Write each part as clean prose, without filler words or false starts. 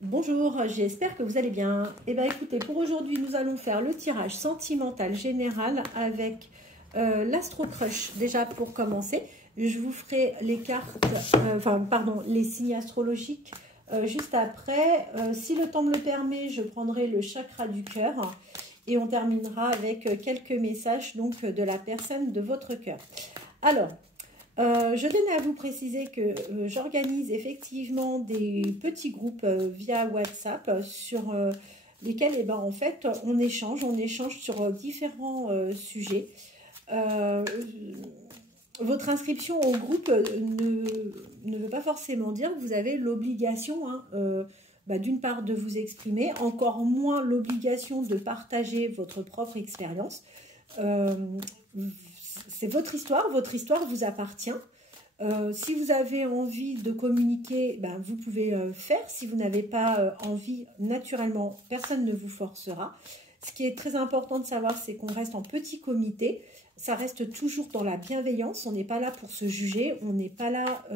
Bonjour, j'espère que vous allez bien. Eh bien écoutez, pour aujourd'hui, nous allons faire le tirage sentimental général avec l'Astro Crush. Déjà pour commencer, je vous ferai les cartes, les signes astrologiques juste après. Si le temps me le permet, je prendrai le chakra du cœur et on terminera avec quelques messages donc de la personne de votre cœur. Alors, je tenais à vous préciser que j'organise effectivement des petits groupes via WhatsApp sur lesquels en fait, on échange sur différents sujets. Votre inscription au groupe ne veut pas forcément dire que vous avez l'obligation d'une part de vous exprimer, encore moins l'obligation de partager votre propre expérience. C'est votre histoire vous appartient. Si vous avez envie de communiquer, vous pouvez faire. Si vous n'avez pas envie, naturellement, personne ne vous forcera. Ce qui est très important de savoir, c'est qu'on reste en petit comité. Ça reste toujours dans la bienveillance. On n'est pas là pour se juger. On n'est pas là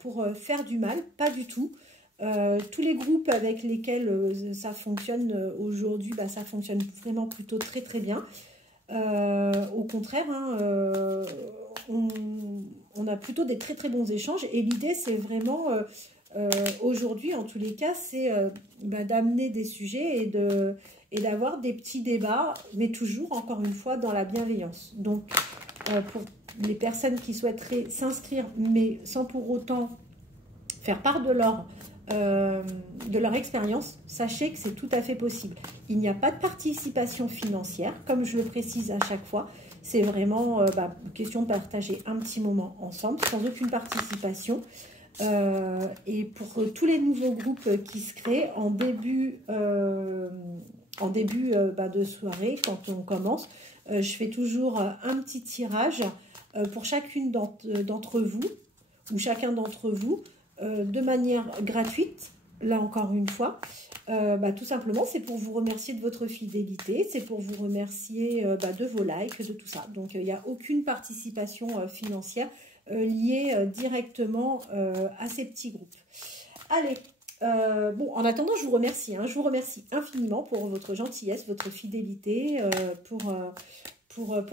pour faire du mal. Pas du tout. Tous les groupes avec lesquels ça fonctionne aujourd'hui, ça fonctionne vraiment plutôt très très bien. Au contraire, on a plutôt des très très bons échanges et l'idée c'est vraiment aujourd'hui en tous les cas c'est d'amener des sujets et d'avoir des petits débats, mais toujours encore une fois dans la bienveillance. Donc pour les personnes qui souhaiteraient s'inscrire mais sans pour autant faire part de leur expérience, sachez que c'est tout à fait possible. Il n'y a pas de participation financière, comme je le précise à chaque fois. C'est vraiment question de partager un petit moment ensemble, sans aucune participation. Et pour tous les nouveaux groupes qui se créent en début de soirée, quand on commence, je fais toujours un petit tirage pour chacune d'entre vous, ou chacun d'entre vous, de manière gratuite. Là encore une fois, tout simplement c'est pour vous remercier de votre fidélité, c'est pour vous remercier de vos likes, de tout ça. Donc il n'y a aucune participation financière liée directement à ces petits groupes. Allez, en attendant, je vous remercie, je vous remercie infiniment pour votre gentillesse, votre fidélité, pour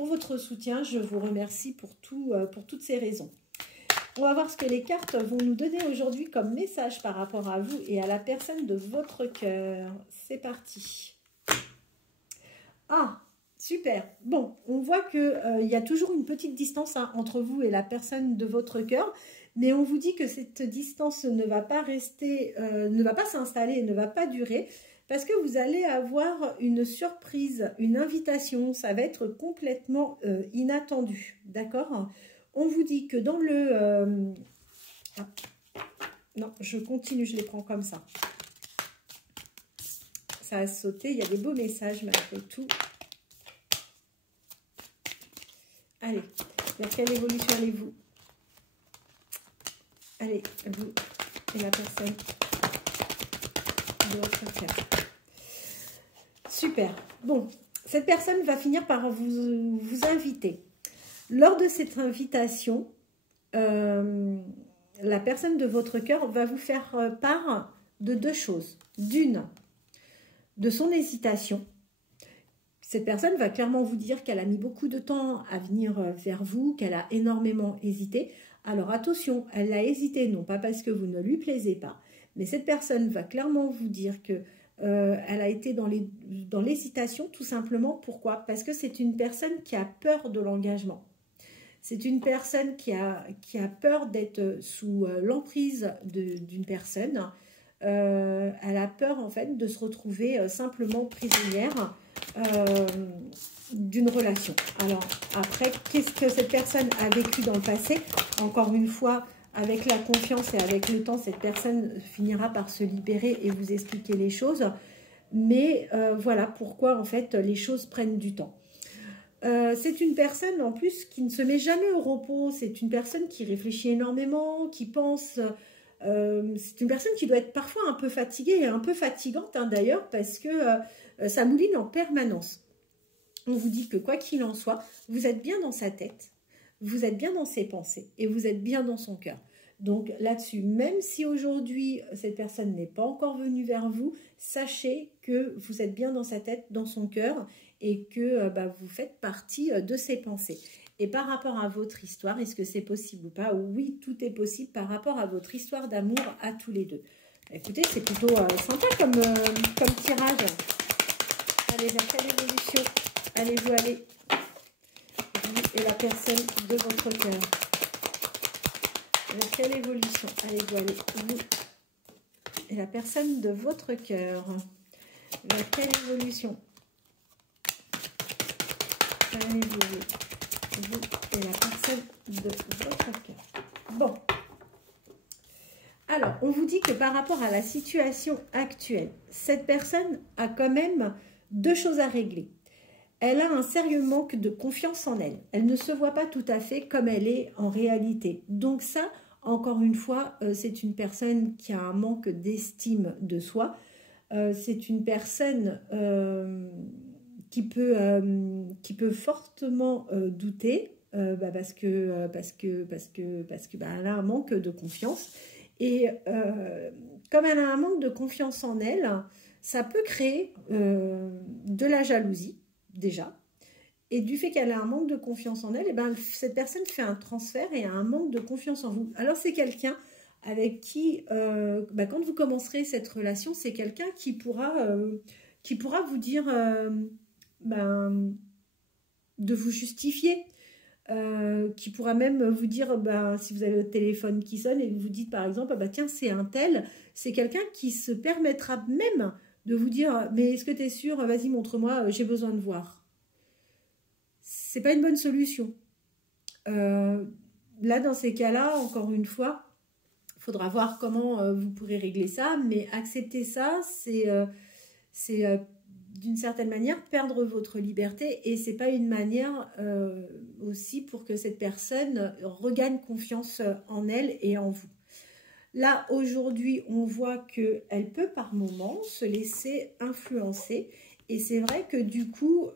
votre soutien. Je vous remercie pour toutes ces raisons. On va voir ce que les cartes vont nous donner aujourd'hui comme message par rapport à vous et à la personne de votre cœur. C'est parti. Ah, super. Bon, on voit qu'il y a toujours une petite distance entre vous et la personne de votre cœur, mais on vous dit que cette distance ne va pas rester, ne va pas s'installer, ne va pas durer, parce que vous allez avoir une surprise, une invitation. Ça va être complètement inattendu, d'accord ? On vous dit que dans le... non, je continue, je les prends comme ça. Ça a sauté, il y a des beaux messages malgré tout. Allez, vers quelle évolution allez-vous? Allez, vous et la personne de votre cœur. Super. Bon, cette personne va finir par vous inviter. Lors de cette invitation, la personne de votre cœur va vous faire part de deux choses. D'une, de son hésitation. Cette personne va clairement vous dire qu'elle a mis beaucoup de temps à venir vers vous, qu'elle a énormément hésité. Alors attention, elle a hésité, non pas parce que vous ne lui plaisez pas, mais cette personne va clairement vous dire que elle a été dans l'hésitation tout simplement. Pourquoi? Parce que c'est une personne qui a peur de l'engagement. C'est une personne qui a peur d'être sous l'emprise d'une personne. Elle a peur en fait de se retrouver simplement prisonnière d'une relation. Alors après, qu'est-ce que cette personne a vécu dans le passé? Encore une fois, avec la confiance et avec le temps, cette personne finira par se libérer et vous expliquer les choses. Mais voilà pourquoi en fait les choses prennent du temps. C'est une personne en plus qui ne se met jamais au repos. C'est une personne qui réfléchit énormément, qui pense. C'est une personne qui doit être parfois un peu fatiguée et un peu fatigante d'ailleurs, parce que ça mouline en permanence. On vous dit que quoi qu'il en soit, vous êtes bien dans sa tête, vous êtes bien dans ses pensées et vous êtes bien dans son cœur. Donc là-dessus, même si aujourd'hui cette personne n'est pas encore venue vers vous, sachez que vous êtes bien dans sa tête, dans son cœur, et que vous faites partie de ses pensées. Et par rapport à votre histoire, est-ce que c'est possible ou pas? Oui, tout est possible par rapport à votre histoire d'amour à tous les deux. Écoutez, c'est plutôt sympa comme tirage. Allez, vers quelle évolution allez-vous aller? Vous et la personne de votre cœur. Vers quelle évolution allez-vous aller? Vous et la personne de votre cœur. Vers quelle évolution allez-vous aller? Vous et la personne de votre cœur. Bon. Alors, on vous dit que par rapport à la situation actuelle, cette personne a quand même deux choses à régler. Elle a un sérieux manque de confiance en elle. Elle ne se voit pas tout à fait comme elle est en réalité. Donc ça, encore une fois, c'est une personne qui a un manque d'estime de soi. C'est une personne qui peut fortement douter parce qu'elle a un manque de confiance. Et comme elle a un manque de confiance en elle, ça peut créer de la jalousie, déjà. Et du fait qu'elle a un manque de confiance en elle, cette personne fait un transfert et a un manque de confiance en vous. Alors, c'est quelqu'un avec qui, quand vous commencerez cette relation, c'est quelqu'un qui pourra vous dire de vous justifier. Qui pourra même vous dire, si vous avez votre téléphone qui sonne et vous dites par exemple, tiens, c'est un tel, c'est quelqu'un qui se permettra même de vous dire, mais est-ce que tu es sûr, vas-y, montre-moi, j'ai besoin de voir. C'est pas une bonne solution. Là, dans ces cas-là, encore une fois, il faudra voir comment vous pourrez régler ça, mais accepter ça, c'est d'une certaine manière perdre votre liberté, et c'est pas une manière aussi pour que cette personne regagne confiance en elle et en vous. Là aujourd'hui on voit qu'elle peut par moments se laisser influencer, et c'est vrai que du coup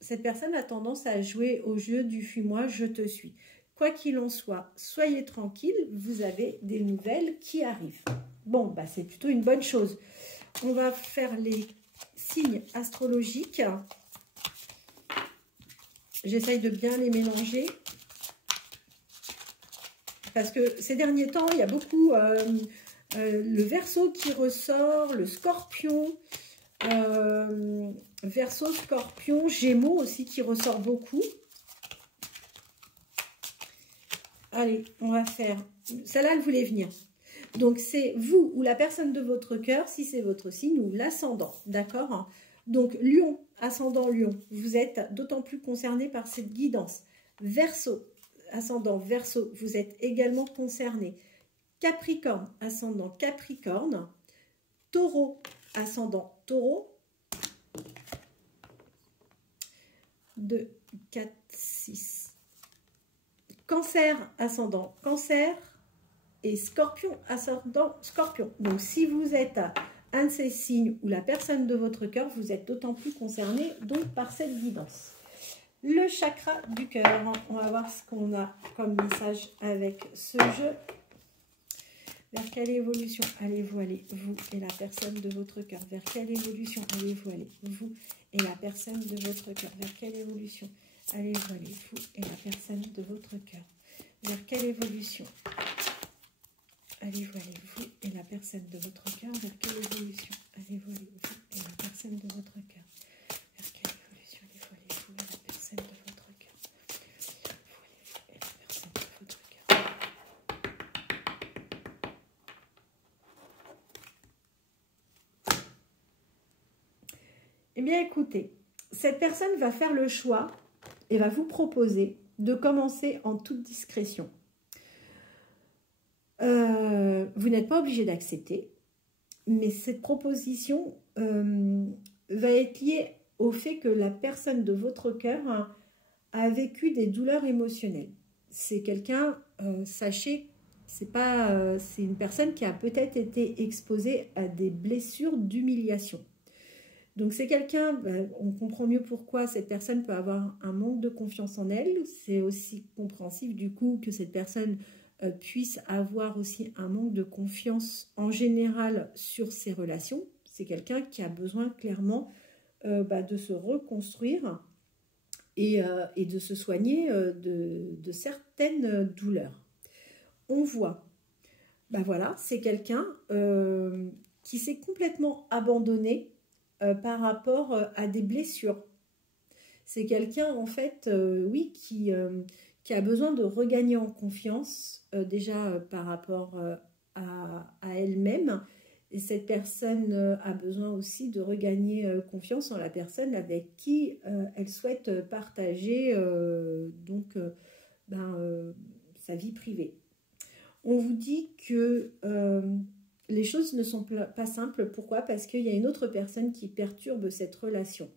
cette personne a tendance à jouer au jeu du fuis-moi, je te suis. Quoi qu'il en soit, soyez tranquille, vous avez des nouvelles qui arrivent. Bon, c'est plutôt une bonne chose. On va faire les signes astrologiques. J'essaye de bien les mélanger. Parce que ces derniers temps, il y a beaucoup le Verseau qui ressort, le Scorpion, Verseau, Scorpion, Gémeaux aussi qui ressort beaucoup. Allez, on va faire... Celle-là, elle voulait venir. Donc, c'est vous ou la personne de votre cœur, si c'est votre signe, ou l'ascendant, d'accord? Donc, Lion, ascendant Lion, vous êtes d'autant plus concerné par cette guidance. Verseau, ascendant Verseau, vous êtes également concerné. Capricorne, ascendant Capricorne. Taureau, ascendant Taureau. 2, 4, 6. Cancer, ascendant Cancer. Et Scorpion, ascendant Scorpion. Donc, si vous êtes un de ces signes ou la personne de votre cœur, vous êtes d'autant plus concerné donc par cette guidance. Le chakra du cœur. On va voir ce qu'on a comme message avec ce jeu. Vers quelle évolution allez-vous aller, vous et la personne de votre cœur? Vers quelle évolution allez-vous aller, vous et la personne de votre cœur? Vers quelle évolution allez-vous aller, vous et la personne de votre cœur? Vers quelle évolution allez-vous aller, vous et la personne de votre cœur? Vers quelle évolution allez-vous aller, vous et la personne de votre cœur? Vers quelle évolution allez-vous aller, vous et la personne de votre cœur? Vous et la personne de votre cœur. Eh bien, écoutez, cette personne va faire le choix et va vous proposer de commencer en toute discrétion. Vous n'êtes pas obligé d'accepter, mais cette proposition va être liée au fait que la personne de votre cœur a vécu des douleurs émotionnelles. C'est quelqu'un, sachez, c'est une personne qui a peut-être été exposée à des blessures d'humiliation. Donc c'est quelqu'un, on comprend mieux pourquoi cette personne peut avoir un manque de confiance en elle. C'est aussi compréhensif du coup que cette personne puisse avoir aussi un manque de confiance en général sur ses relations. C'est quelqu'un qui a besoin clairement de se reconstruire et de se soigner de certaines douleurs. On voit, voilà, c'est quelqu'un qui s'est complètement abandonné par rapport à des blessures. C'est quelqu'un, en fait, oui, qui a besoin de regagner en confiance, déjà par rapport à elle-même. Et cette personne a besoin aussi de regagner confiance en la personne avec qui elle souhaite partager sa vie privée. On vous dit que les choses ne sont pas simples. Pourquoi? Parce qu'il y a une autre personne qui perturbe cette relation.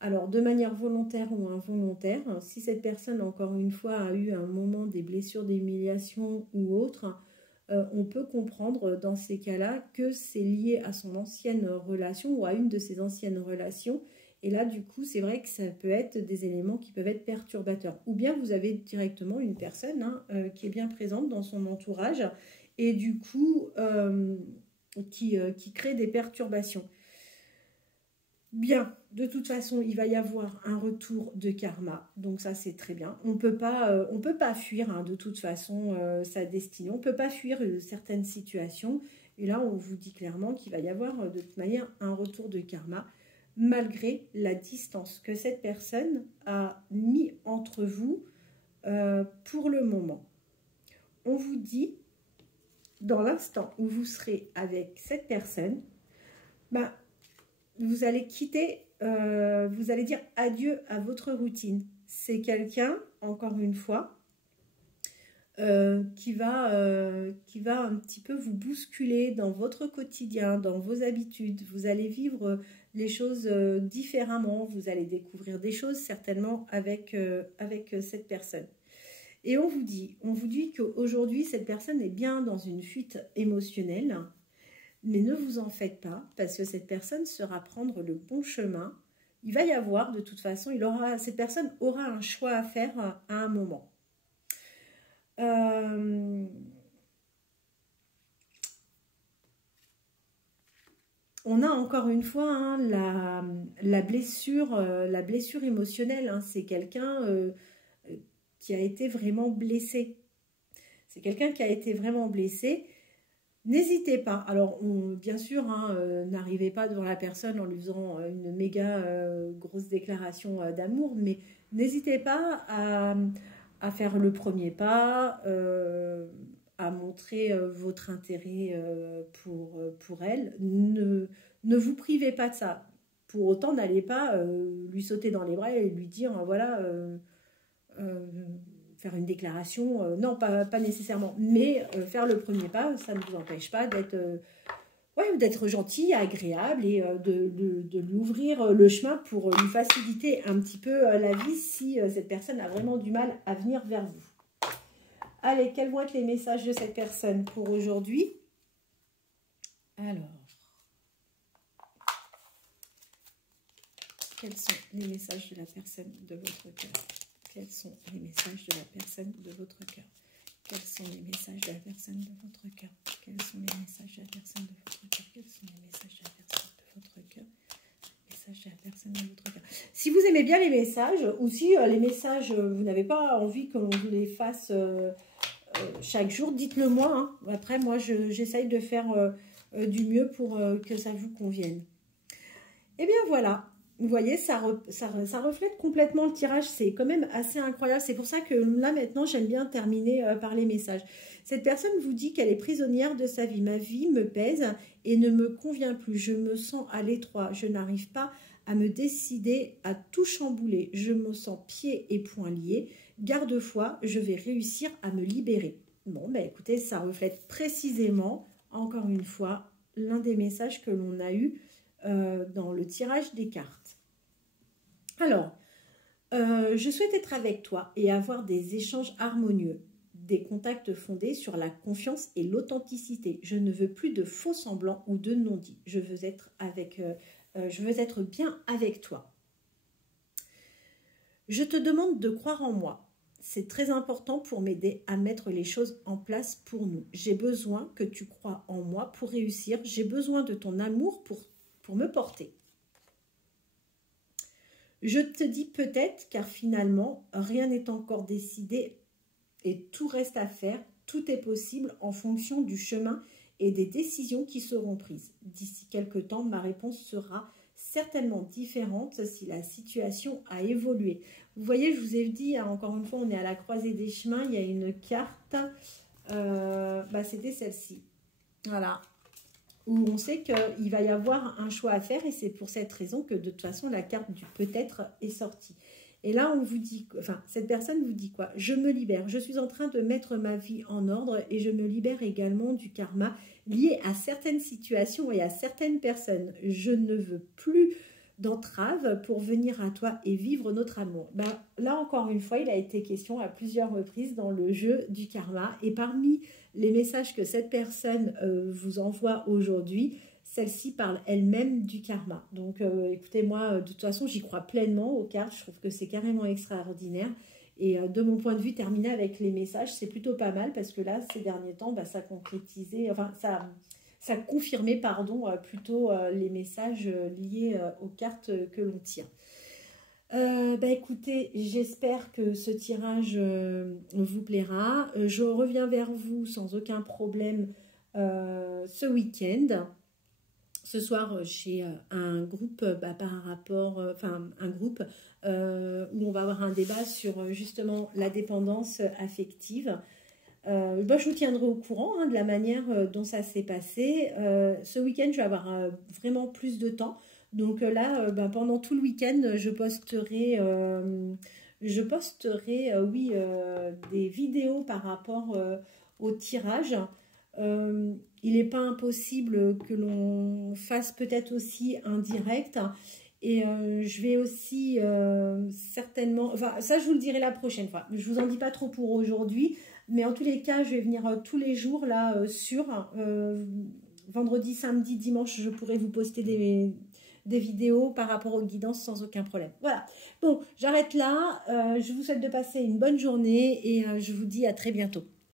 Alors, de manière volontaire ou involontaire, si cette personne, encore une fois, a eu un moment des blessures d'humiliation ou autre, on peut comprendre dans ces cas-là que c'est lié à son ancienne relation ou à une de ses anciennes relations. Et là, du coup, c'est vrai que ça peut être des éléments qui peuvent être perturbateurs. Ou bien vous avez directement une personne qui est bien présente dans son entourage et du coup, qui crée des perturbations. Bien, de toute façon, il va y avoir un retour de karma, donc ça c'est très bien. On peut pas fuir de toute façon sa destinée, on ne peut pas fuir certaines situations. Et là, on vous dit clairement qu'il va y avoir de toute manière un retour de karma, malgré la distance que cette personne a mis entre vous pour le moment. On vous dit, dans l'instant où vous serez avec cette personne, vous allez quitter, vous allez dire adieu à votre routine. C'est quelqu'un, encore une fois, qui va un petit peu vous bousculer dans votre quotidien, dans vos habitudes. Vous allez vivre les choses différemment. Vous allez découvrir des choses certainement avec cette personne. Et on vous dit qu'aujourd'hui, cette personne est bien dans une fuite émotionnelle. Mais ne vous en faites pas, parce que cette personne saura prendre le bon chemin. Il va y avoir, de toute façon, cette personne aura un choix à faire à un moment. On a encore une fois la blessure émotionnelle. C'est quelqu'un qui a été vraiment blessé. C'est quelqu'un qui a été vraiment blessé. N'hésitez pas, alors bien sûr, n'arrivez pas devant la personne en lui faisant une méga grosse déclaration d'amour, mais n'hésitez pas à faire le premier pas, à montrer votre intérêt pour elle. Ne vous privez pas de ça. Pour autant, n'allez pas lui sauter dans les bras et lui dire, voilà... faire une déclaration, non, pas nécessairement, mais faire le premier pas, ça ne vous empêche pas d'être gentil, agréable et de lui ouvrir le chemin pour lui faciliter un petit peu la vie si cette personne a vraiment du mal à venir vers vous. Allez, quels vont être les messages de cette personne pour aujourd'hui? Alors, quels sont les messages de la personne de votre cœur? Quels sont les messages de la personne de votre cœur? Quels sont les messages de la personne de votre cœur? Quels sont les messages de la personne de votre cœur? Quels sont les messages de la personne de votre cœur? Messages de la personne de votre cœur. Si vous aimez bien les messages, ou si les messages, vous n'avez pas envie que l'on vous les fasse chaque jour, dites-le moi. Après, moi, j'essaye de faire du mieux pour que ça vous convienne. Et bien voilà. Vous voyez, ça reflète complètement le tirage. C'est quand même assez incroyable. C'est pour ça que là, maintenant, j'aime bien terminer par les messages. Cette personne vous dit qu'elle est prisonnière de sa vie. Ma vie me pèse et ne me convient plus. Je me sens à l'étroit. Je n'arrive pas à me décider à tout chambouler. Je me sens pieds et poings liés. Garde-foi, je vais réussir à me libérer. Bon, ben écoutez, ça reflète précisément, encore une fois, l'un des messages que l'on a eu dans le tirage des cartes. Alors, je souhaite être avec toi et avoir des échanges harmonieux, des contacts fondés sur la confiance et l'authenticité. Je ne veux plus de faux semblants ou de non-dits. Je veux être bien avec toi. Je te demande de croire en moi. c'est très important pour m'aider à mettre les choses en place pour nous. J'ai besoin que tu crois en moi pour réussir. J'ai besoin de ton amour pour me porter. Je te dis peut-être, car finalement, rien n'est encore décidé et tout reste à faire. Tout est possible en fonction du chemin et des décisions qui seront prises. D'ici quelques temps, ma réponse sera certainement différente si la situation a évolué. Vous voyez, je vous ai dit, hein, encore une fois, on est à la croisée des chemins. Il y a une carte, c'était celle-ci. Voilà. Où on sait qu'il va y avoir un choix à faire et c'est pour cette raison que de toute façon, la carte du peut-être est sortie. Et là, on vous dit, enfin, cette personne vous dit quoi? Je me libère, je suis en train de mettre ma vie en ordre et je me libère également du karma lié à certaines situations et à certaines personnes. Je ne veux plus d'entrave pour venir à toi et vivre notre amour. Ben, là, encore une fois, il a été question à plusieurs reprises dans le jeu du karma. Et parmi les messages que cette personne vous envoie aujourd'hui, celle-ci parle elle-même du karma. Donc, écoutez, moi, de toute façon, j'y crois pleinement aux cartes. Je trouve que c'est carrément extraordinaire. Et de mon point de vue, terminer avec les messages, c'est plutôt pas mal parce que là, ces derniers temps, ça concrétisait, enfin, ça confirmait, pardon, plutôt les messages liés aux cartes que l'on tire. Écoutez, j'espère que ce tirage vous plaira. Je reviens vers vous sans aucun problème ce week-end. Ce soir, chez un groupe par rapport, un groupe où on va avoir un débat sur justement la dépendance affective. Je vous tiendrai au courant de la manière dont ça s'est passé. Ce week-end, je vais avoir vraiment plus de temps. Donc là, pendant tout le week-end, je posterai des vidéos par rapport au tirage. Il n'est pas impossible que l'on fasse peut-être aussi un direct. Et je vais aussi certainement... Enfin, ça, je vous le dirai la prochaine fois. Je ne vous en dis pas trop pour aujourd'hui. Mais en tous les cas, je vais venir tous les jours là vendredi, samedi, dimanche, je pourrai vous poster des vidéos par rapport aux guidances sans aucun problème. Voilà. Bon, j'arrête là. Je vous souhaite de passer une bonne journée et je vous dis à très bientôt.